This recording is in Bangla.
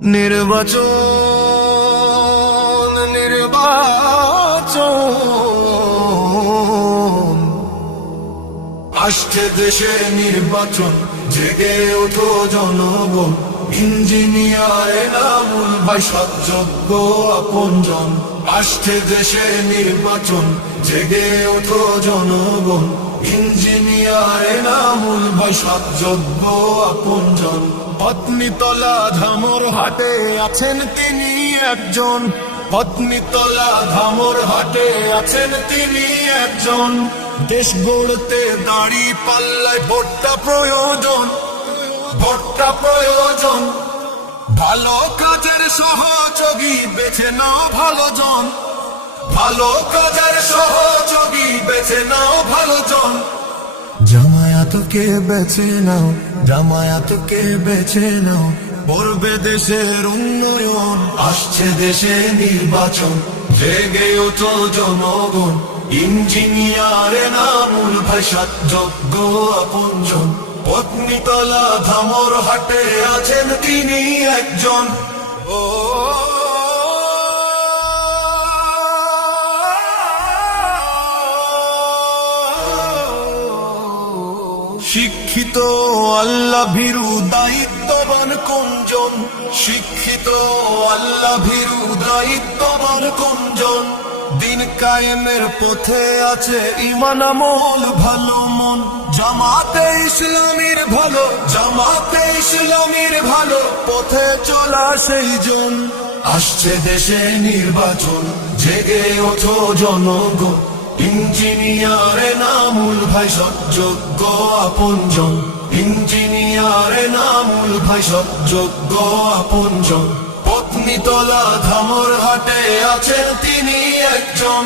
নির্বাচন নির্বাচন আসছে দেশে নির্বাচন, জেগে ওঠো জনগণ। ইঞ্জিনিয়ার এনামুল ভাই সৎযোগ্য আপনজন। আসছে দেশে নির্বাচন, জেগে ওঠো জনগণ। ইঞ্জিনিয়ার এনামুল ভাই সৎযোগ্য আপনজন। পত্নীতলা ধামর হাটে আছেন তিনি একজন। পত্নীতলা ধামর হাটে আছেন তিনি একজন। দেশ গড়তে দাঁড়ি পাল্লায় ভোটটা প্রয়োজন, ভোটটা প্রয়োজন। ভালো কাজের সহযোগী বেছে নাও ভালো জন, ভালো কাজের সহযোগী বেছে নাও ভালো জন। জামায়াতকে বেছে নাও, জামায়াতকে বেছে নাও, করবে দেশের উন্নয়ন। আসছে দেশে নির্বাচন, জেগে ওঠো জনগণ। ইঞ্জিনিয়ার এনামুল ভাই সৎযোগ্য আপনজন। পত্নীতলা ধামর হাটে আছেন তিনি একজন। ও শিক্ষিত আল্লাহ ভীরু দায়িত্ববান কোনজন? শিক্ষিত আল্লাহ ভীরু দায়িত্ববান কোনজন? দিন কায়েমের পথে আছে ঈমান আমল ভালো মন। জামাতে ইসলামীর ভালো, জামাতে ইসলামীর ভালো পথে চলা সেই জন। আসছে দেশে নির্বাচন, জেগে ওঠো জনগণ। ইঞ্জিনিয়ার এনামুল ভাই সৎযোগ্য আপনজন। ইঞ্জিনিয়ার এনামুল ভাই সৎযোগ্য আপনজন। পত্নীতলা ধামর হাটে আছেন তিনি একজন।